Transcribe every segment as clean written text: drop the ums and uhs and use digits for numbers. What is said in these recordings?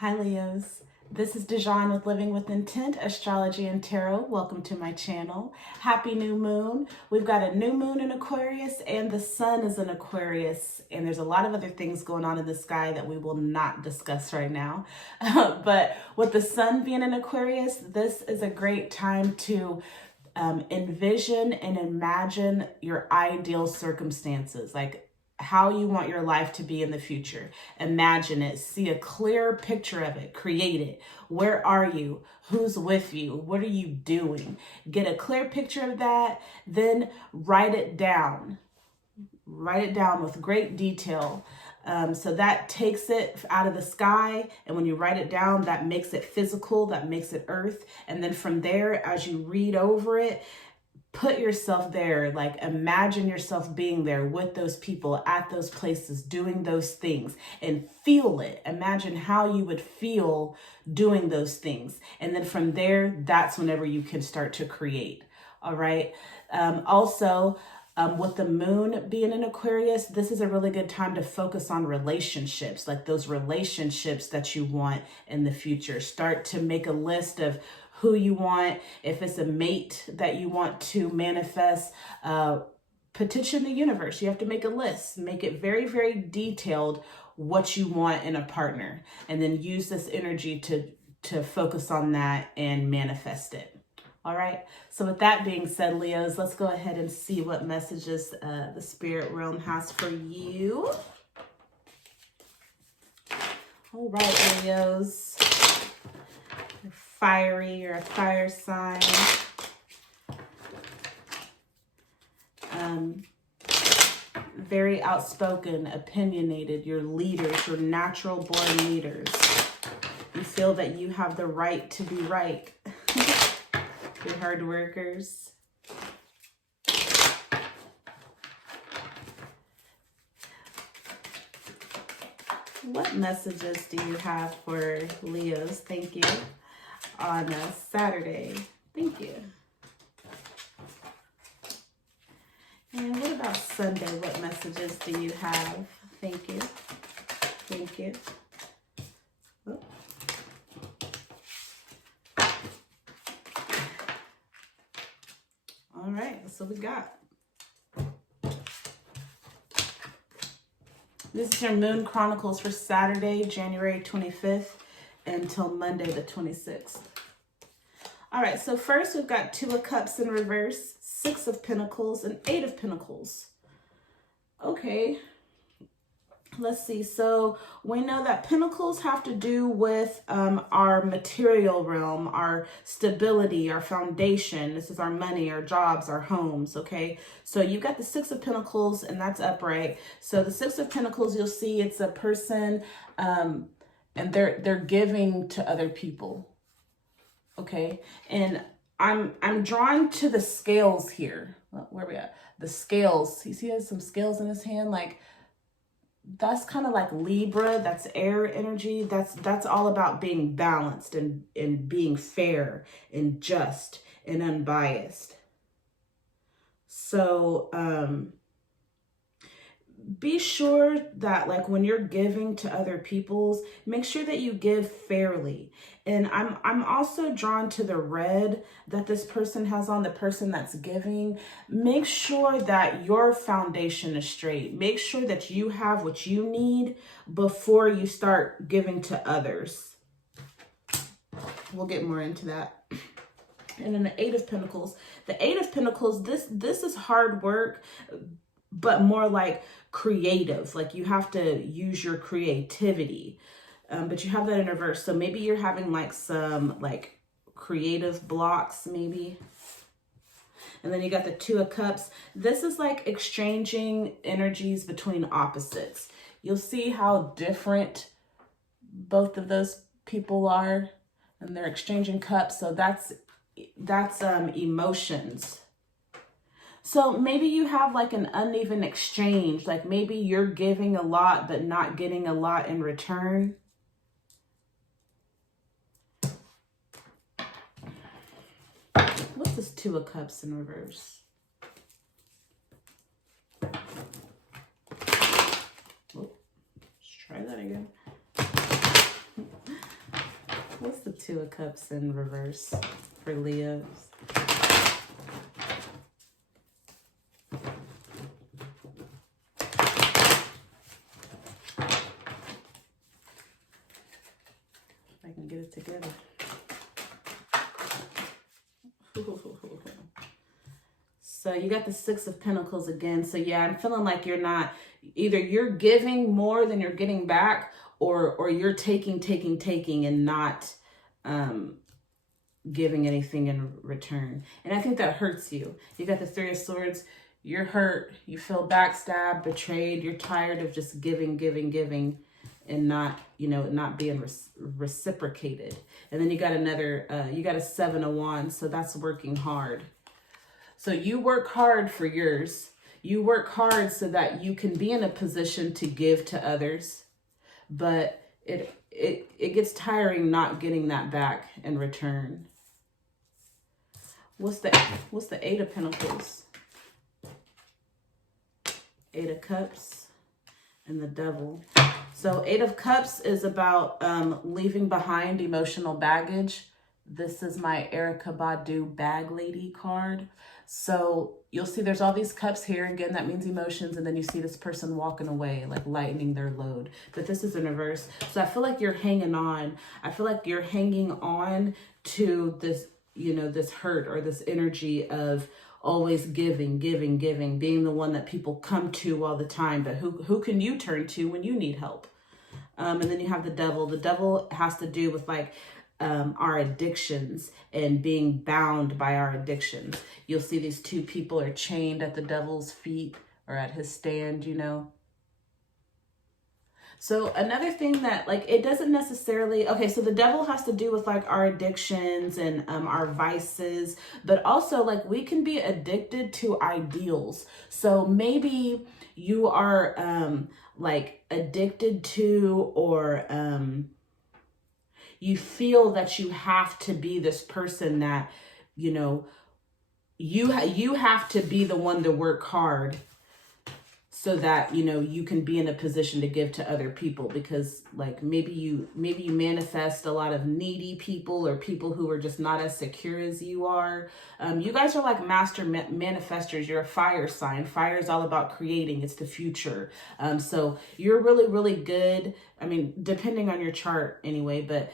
Hi Leos, this is Dijon with Living with Intent, Astrology and Tarot. Welcome to my channel. Happy new moon. We've got a new moon in Aquarius and the sun is in Aquarius, and there's a lot of other things going on in the sky that we will not discuss right now. But with the sun being in Aquarius, this is a great time to envision and imagine your ideal circumstances, like how you want your life to be in the future. Imagine it, see a clear picture of it, create it. Where are you? Who's with you? What are you doing? Get a clear picture of that, then write it down. Write it down with great detail. So that takes it out of the sky, and when you write it down, that makes it physical, that makes it earth. And then from there, as you read over it, put yourself there, like imagine yourself being there with those people at those places, doing those things, and feel it. Imagine how you would feel doing those things. And then from there, that's whenever you can start to create. All right. With the moon being in Aquarius, this is a really good time to focus on relationships, like those relationships that you want in the future. Start to make a list of who you want. If it's a mate that you want to manifest, petition the universe. You have to make a list, make it very, very detailed what you want in a partner, and then use this energy to focus on that and manifest it. All right. So with that being said, Leos, let's go ahead and see what messages the spirit realm has for you. All right, Leos. You're fiery. You're a fire sign. Very outspoken, opinionated. You're leaders. You're natural born leaders. You feel that you have the right to be right. You're hard workers. What messages do you have for Leos? Thank you. On a Saturday. Thank you. And what about Sunday? What messages do you have? Thank you. Thank you. Oh. All right, that's what we got. This is your Moon Chronicles for Saturday, January 25th until Monday the 26th. All right, so first we've got Two of Cups in reverse, Six of Pentacles, and Eight of Pentacles. Okay, let's see. So we know that Pentacles have to do with our material realm, our stability, our foundation. This is our money, our jobs, our homes, okay? So you've got the Six of Pentacles, and that's upright. So the Six of Pentacles, you'll see it's a person, and they're giving to other people. Okay, and I'm drawn to the scales here. Where are we at? The scales. You see, he has some scales in his hand. Like that's kind of like Libra. That's air energy. That's all about being balanced and being fair and just and unbiased. So be sure that like when you're giving to other people's, make sure that you give fairly. And I'm also drawn to the red that this person has on, the person that's giving. Make sure that your foundation is straight. Make sure that you have what you need before you start giving to others. We'll get more into that. And then the Eight of Pentacles. The Eight of Pentacles, this is hard work, but more like creative. Like you have to use your creativity. But you have that in reverse. So maybe you're having like some like creative blocks maybe. And then you got the Two of Cups. This is like exchanging energies between opposites. You'll see how different both of those people are, and they're exchanging cups. So that's emotions. So maybe you have like an uneven exchange. Like maybe you're giving a lot but not getting a lot in return. What's this Two of Cups in reverse? Oh, let's try that again. Two of Cups in reverse for Leos. I can get it together. So you got the Six of Pentacles again. So yeah, I'm feeling like you're not, either you're giving more than you're getting back, or you're taking and not giving anything in return. And I think that hurts you. You got the Three of Swords. You're hurt. You feel backstabbed, betrayed. You're tired of just giving and not, you know, not being reciprocated. And then you got another, you got a Seven of Wands. So that's working hard. So you work hard for yours. You work hard so that you can be in a position to give to others. But it gets tiring not getting that back in return. What's the Eight of Pentacles? Eight of Cups and the Devil. So Eight of Cups is about leaving behind emotional baggage. This is my Erykah Badu Bag Lady card. So you'll see there's all these cups here. Again, that means emotions. And then you see this person walking away, like lightening their load. But this is in reverse. So I feel like you're hanging on. I feel like you're hanging on to this, you know, this hurt or this energy of always giving, being the one that people come to all the time. But who can you turn to when you need help? And then you have the Devil. The Devil has to do with like our addictions and being bound by our addictions. You'll see these two people are chained at the Devil's feet or at his stand, you know. So another thing that, like, it doesn't necessarily, okay, so the Devil has to do with like our addictions and our vices, but also like we can be addicted to ideals. So maybe you are like addicted to, or you feel that you have to be this person that, you know, you have to be the one to work hard so that, you know, you can be in a position to give to other people, because like maybe you manifest a lot of needy people or people who are just not as secure as you are. You guys are like master manifestors. You're a fire sign. Fire is all about creating. It's the future. So you're really good. I mean, depending on your chart anyway, but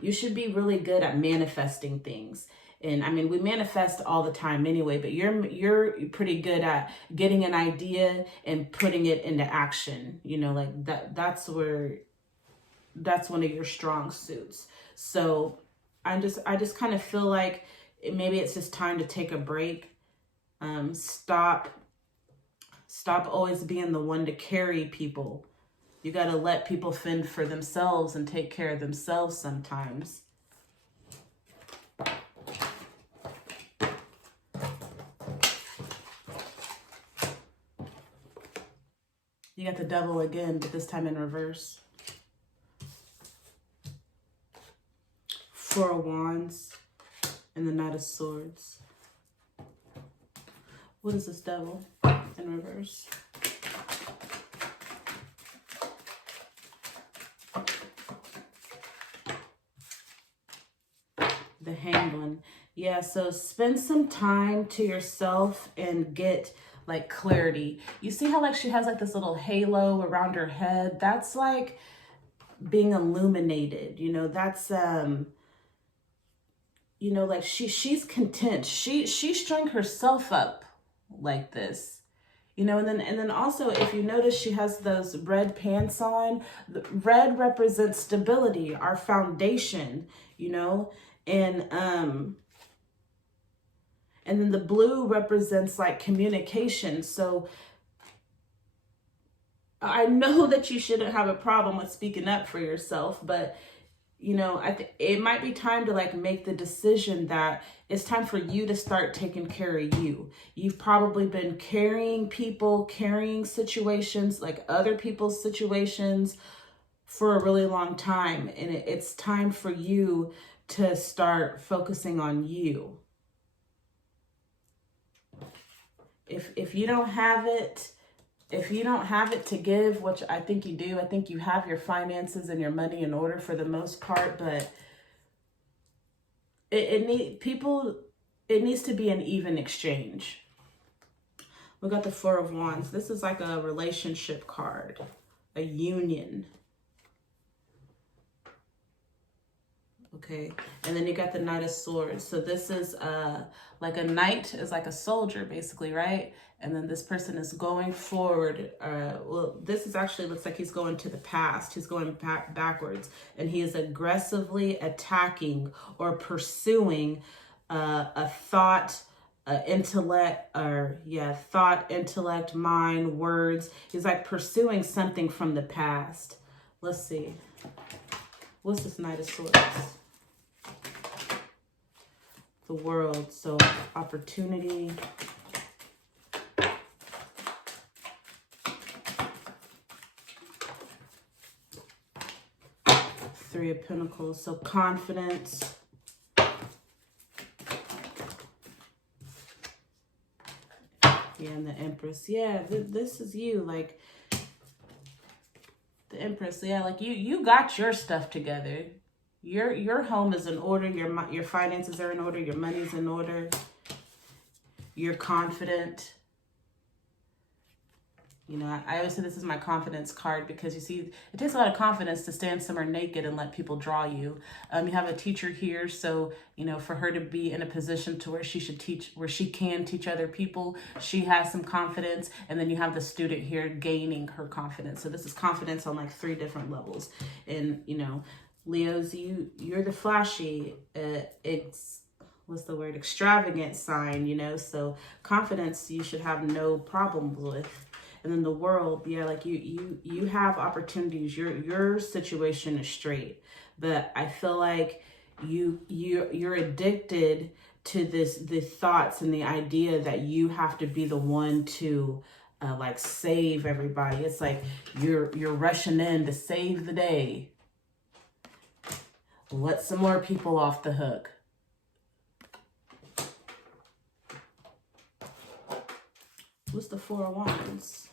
you should be really good at manifesting things. And I mean, we manifest all the time anyway, but you're pretty good at getting an idea and putting it into action. You know, like that's one of your strong suits. So I just kind of feel like maybe it's just time to take a break. Stop always being the one to carry people. You got to let people fend for themselves and take care of themselves sometimes. You got the Devil again, but this time in reverse. Four of Wands and the Knight of Swords. What is this Devil in reverse? The Hanged One. Yeah, so spend some time to yourself and get like clarity. You see how like she has like this little halo around her head? That's like being illuminated, you know. That's you know, like she's content. She strung herself up like this, you know. And then also, if you notice, she has those red pants on. The red represents stability, our foundation, you know. And then the blue represents like communication. So I know that you shouldn't have a problem with speaking up for yourself, but you know, it might be time to like make the decision that it's time for you to start taking care of you. You've probably been carrying situations, like other people's situations, for a really long time. And it's time for you to start focusing on you. If you don't have it, to give, which I think you do, I think you have your finances and your money in order for the most part, but it needs to be an even exchange. We got the Four of Wands. This is like a relationship card, a union. Okay, and then you got the Knight of Swords. So this is like a knight is like a soldier, basically, right? And then this person is going forward. Well, this is actually looks like he's going to the past. He's going backwards, and he is aggressively attacking or pursuing a thought, intellect, thought, intellect, mind, words. He's like pursuing something from the past. Let's see. What's this Knight of Swords? The World. So opportunity. Three of Pentacles. So confidence. Yeah, and the Empress. Yeah, this is you. Like the Empress. Yeah, like you got your stuff together. Your home is in order. Your finances are in order. Your money's in order. You're confident. You know, I always say this is my confidence card because you see, it takes a lot of confidence to stand somewhere naked and let people draw you. You have a teacher here, so, you know, for her to be in a position to where she should teach, where she can teach other people, she has some confidence. And then you have the student here gaining her confidence. So this is confidence on like 3 different levels. And, you know, Leos, you're the flashy, extravagant sign, you know, so confidence you should have no problem with. And then the World, yeah, like you have opportunities. Your situation is straight, but I feel like you're addicted to the thoughts and the idea that you have to be the one to like save everybody. It's like you're rushing in to save the day. Let some more people off the hook. What's the Four of Wands?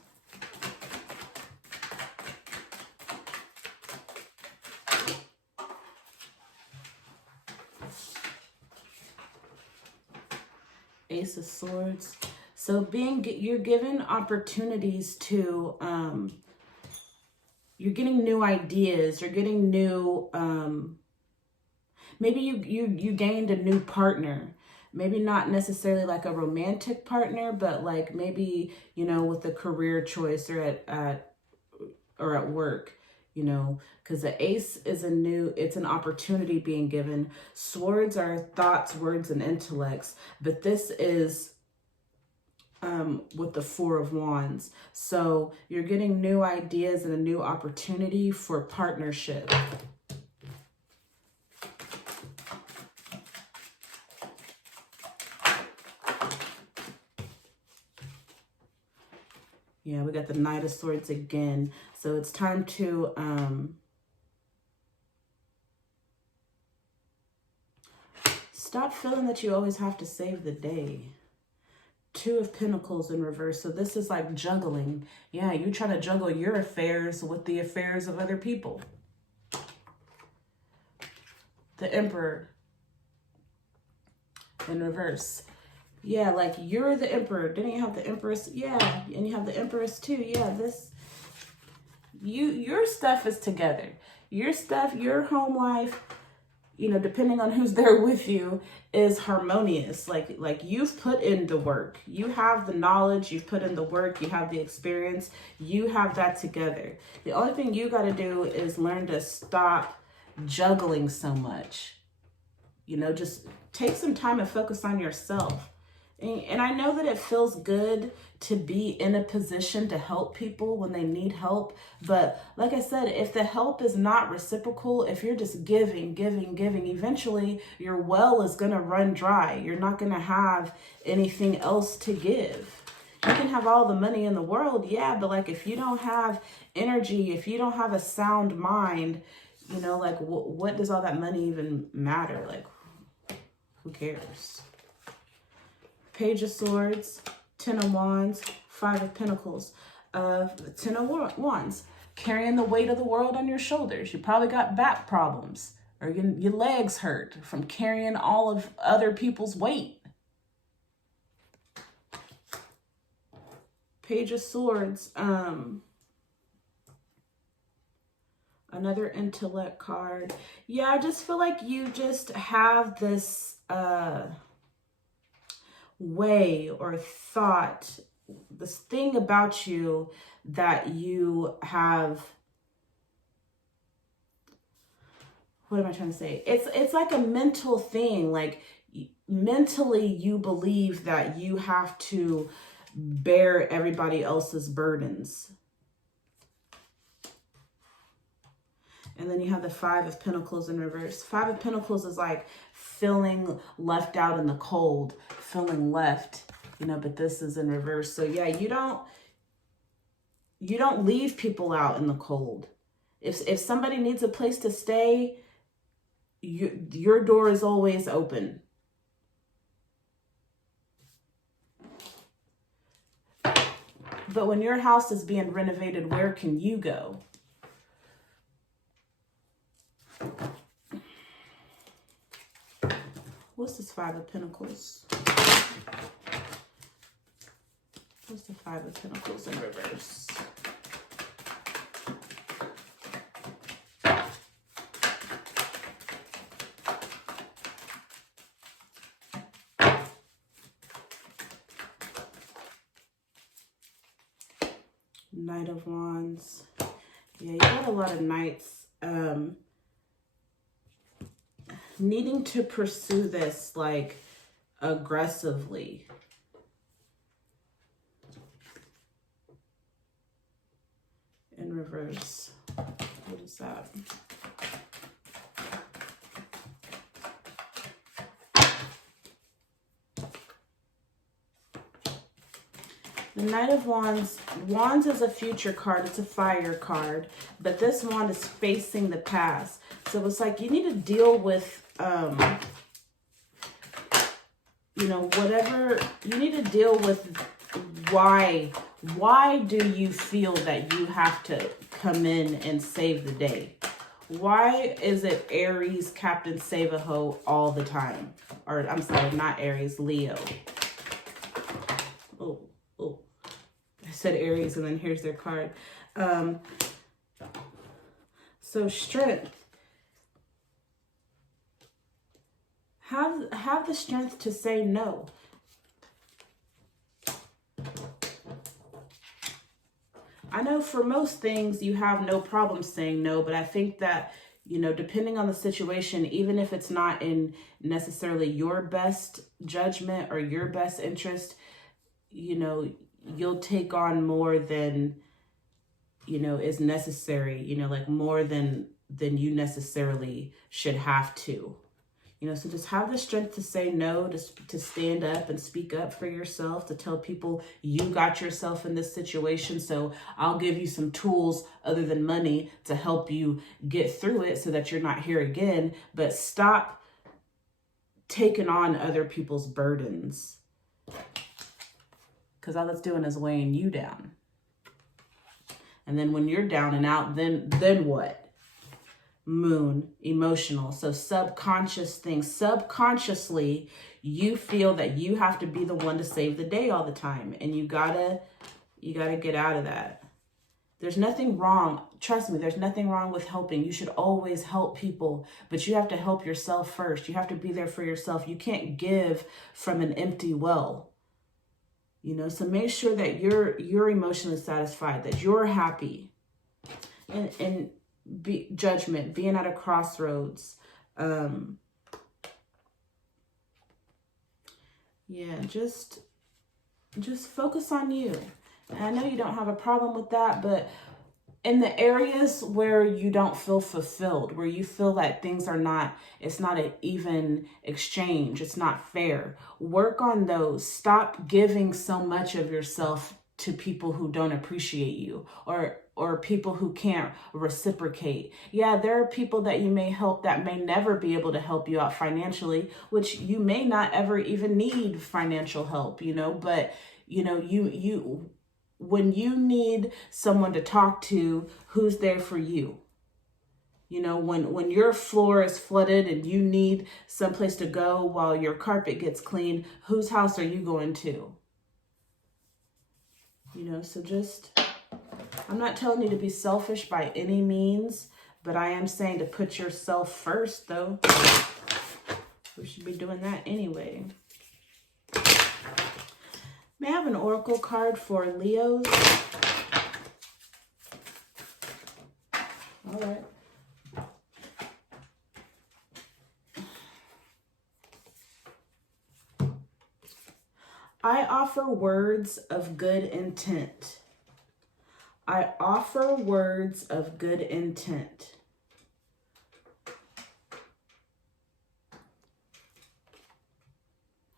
Ace of Swords. So you're given opportunities to, you're getting new ideas. You're getting new, maybe you gained a new partner. Maybe not necessarily like a romantic partner, but like maybe, you know, with a career choice or at work, you know, because the Ace is it's an opportunity being given. Swords are thoughts, words, and intellects, but this is with the Four of Wands. So you're getting new ideas and a new opportunity for partnership. Yeah, we got the Knight of Swords again. So it's time to stop feeling that you always have to save the day. Two of Pentacles in reverse. So this is like juggling. Yeah, you're trying to juggle your affairs with the affairs of other people. The Emperor in reverse. Yeah, like you're the Emperor. Didn't you have the Empress? Yeah, and you have the Empress too. Yeah, your stuff is together. Your stuff, your home life, you know, depending on who's there with you, is harmonious. Like you've put in the work. You have the knowledge, you've put in the work, you have the experience, you have that together. The only thing you got to do is learn to stop juggling so much. You know, just take some time and focus on yourself. And I know that it feels good to be in a position to help people when they need help. But like I said, if the help is not reciprocal, if you're just giving, eventually your well is going to run dry. You're not going to have anything else to give. You can have all the money in the world, yeah, but like if you don't have energy, if you don't have a sound mind, you know, like what does all that money even matter? Like, who cares? Page of Swords, Ten of Wands, Five of Pentacles, Ten of Wands, carrying the weight of the world on your shoulders. You probably got back problems. or your legs hurt from carrying all of other people's weight. Page of Swords. Another intellect card. Yeah, I just feel like you just have this way or thought, this thing about you that you have. What am I trying to say? It's like a mental thing. Like mentally you believe that you have to bear everybody else's burdens. And then you have the Five of Pentacles in reverse. Five of Pentacles is like feeling left out in the cold, feeling left, you know, but this is in reverse. So yeah, you don't leave people out in the cold. If somebody needs a place to stay, your door is always open. But when your house is being renovated, where can you go? What's this Five of Pentacles? What's the Five of Pentacles in reverse? Knight of Wands. Yeah, you got a lot of knights needing to pursue this like aggressively. In reverse. What is that? The Knight of Wands. Wands is a future card. It's a fire card. But this wand is facing the past. So it's like you need to deal with, you know, whatever. You need to deal with why. Why do you feel that you have to come in and save the day? Why is it Aries, Captain Save-A-Ho all the time? Or I'm sorry, not Aries, Leo. Oh. I said Aries and then here's their card. So strength. Have the strength to say no. I know for most things you have no problem saying no, but I think that, you know, depending on the situation, even if it's not in necessarily your best judgment or your best interest, you know, you'll take on more than, you know, is necessary, you know, like more than you necessarily should have to. You know, so just have the strength to say no, to stand up and speak up for yourself, to tell people you got yourself in this situation. So I'll give you some tools other than money to help you get through it so that you're not here again. But stop taking on other people's burdens, because all that's doing is weighing you down. And then when you're down and out, then what? Moon, emotional. So subconscious things. Subconsciously, you feel that you have to be the one to save the day all the time. And you gotta get out of that. There's nothing wrong. Trust me, there's nothing wrong with helping. You should always help people, but you have to help yourself first. You have to be there for yourself. You can't give from an empty well. You know, so make sure that you're emotionally satisfied, that you're happy. And judgment, being at a crossroads. Yeah, just focus on you. And I know you don't have a problem with that, but in the areas where you don't feel fulfilled, where you feel that things are not, it's not an even exchange, it's not fair, work on those. Stop giving so much of yourself to people who don't appreciate you, or people who can't reciprocate. Yeah, there are people that you may help that may never be able to help you out financially, which you may not ever even need financial help, you know, but you know, you when you need someone to talk to, who's there for you? You know, when your floor is flooded and you need someplace to go while your carpet gets cleaned, whose house are you going to? You know, so just, I'm not telling you to be selfish by any means, but I am saying to put yourself first, though. We should be doing that anyway. May I have an oracle card for Leos? All right. I offer words of good intent. I offer words of good intent.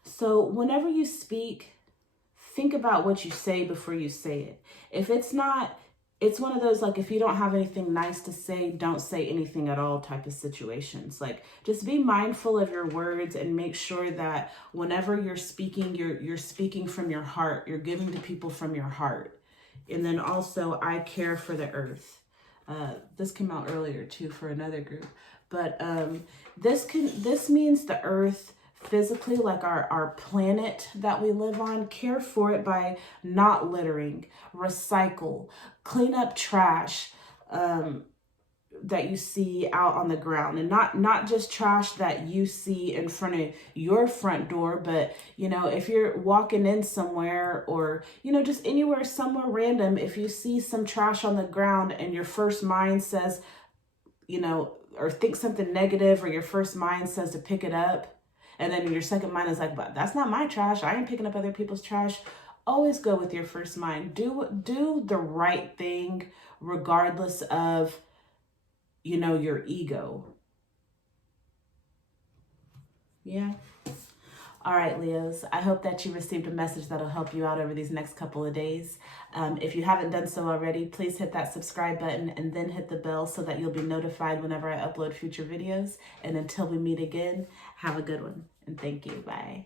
So whenever you speak, think about what you say before you say it. If it's not, it's one of those, like, if you don't have anything nice to say, don't say anything at all type of situations. Like, just be mindful of your words and make sure that whenever you're speaking, you're speaking from your heart. You're giving to people from your heart. And then also, I care for the earth. This came out earlier too for another group. But this means the earth physically, like our planet that we live on. Care for it by not littering, recycle, clean up trash that you see out on the ground, and not just trash that you see in front of your front door, but, you know, if you're walking in somewhere, or, you know, just anywhere, somewhere random, if you see some trash on the ground and your first mind says, you know, or think something negative, or your first mind says to pick it up, and then your second mind is like, but that's not my trash. I ain't picking up other people's trash. Always go with your first mind. Do the right thing regardless of, you know, your ego. Yeah. All right, Leos, I hope that you received a message that'll help you out over these next couple of days. If you haven't done so already, please hit that subscribe button and then hit the bell so that you'll be notified whenever I upload future videos. And until we meet again, have a good one. And thank you. Bye.